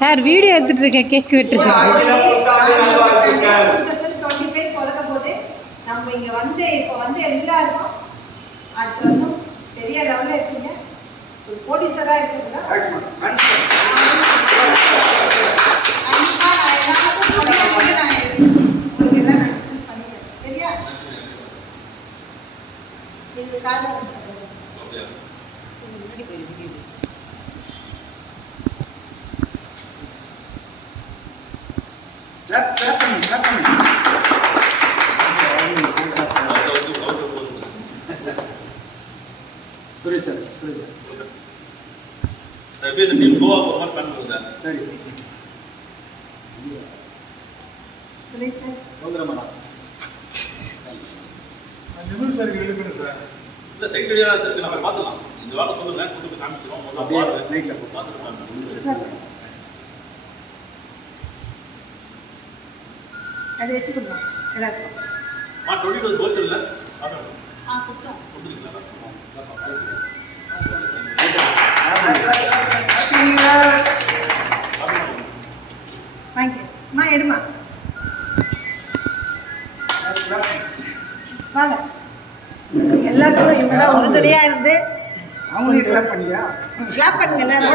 Sir video எடுத்துட்டு இருக்கேன், cake வெட்டுறேன். நம்ம இங்க வந்து இப்போ வந்து எல்லாரும் அடுத்த வருஷம் பெரிய லெவலில் இருக்கீங்க, ஒரு கோடீஸ்வரா இருக்கீங்க. உங்களுக்கு எல்லாம் நான் டிஸ்கஸ் பண்ணிக்கிறேன், சரியா? இதுக்காக சுரேஷ் சார், சுரேஷ் சார். எப்படி இந்த டீம் கோவா போற மாதிரி பிளான் பண்ணுங்க. சரி. சுரேஷ் சார். சௌந்தரமணா. நிமிஷம் சார் ரெடி பண்ணு சார். இல்ல செக்ரட்டரியா சார் நம்ம பாத்துக்கலாம். இந்த வாரம் சொல்லுங்க, கூட்டி காமிச்சிரோம். முதல்ல பாரு நைட்ல பாத்துக்கலாம். அதை வச்சு கொடுங்க எல்லாருக்கும். 22 கோல்ஸ் இல்ல பாருங்க. கொடுத்தோம். கொடுத்துருக்கீங்களா? வாங்கிக்கமா எடுமா வாங்க. எல்லாத்துக்கும் இவங்க தான் உறுதுணையாக இருந்து அவங்களுக்கு கிளாப் பண்ணியா? கிளாப் பண்ணுங்க எல்லாரும்.